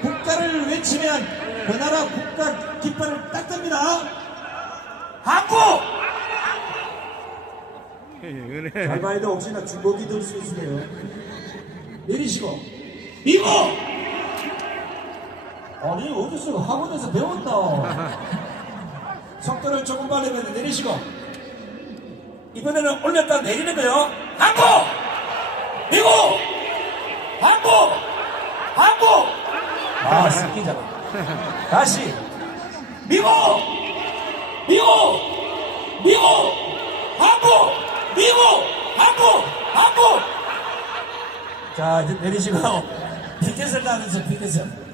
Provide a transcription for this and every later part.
국가를 외치면 그 나라 국가 깃발을 딱 듭니다. 한국! 은혜. 잘 봐야 돼. 혹시나 주먹이 들 수 있어요. 내리시고. 미국! 아니, 어디서 학원에서 배웠다. 속도를 조금 빨리면 내리시고. 이번에는 올렸다 내리는 거요. 한국! 한국! 아, 스키잖아. 다시. 미국! 미국! 미국! 한국! 미국! 한국! 한국! 자, 이제 내리시고. 피켓을 나누세요, 피켓을.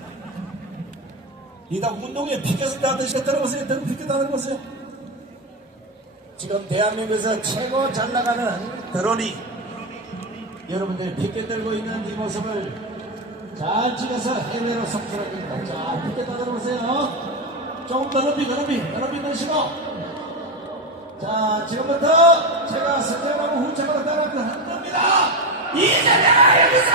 이다 운동에 피켓을 나누시고 들어보세요. 들어 피켓 나누보세요. 지금 대한민국에서 최고 잘 나가는 드론이 여러분들 피켓 들고 있는 이 모습을 잘 찍어서 해외로 송출합니다. 자, 피켓 나눠보세요. 조금 더 높이, 더 높이, 더 높이 넣으시고. 자, 지금부터 제가 선생님하고 후창으로 따라하는 한 겁니다. 이재명 여기서!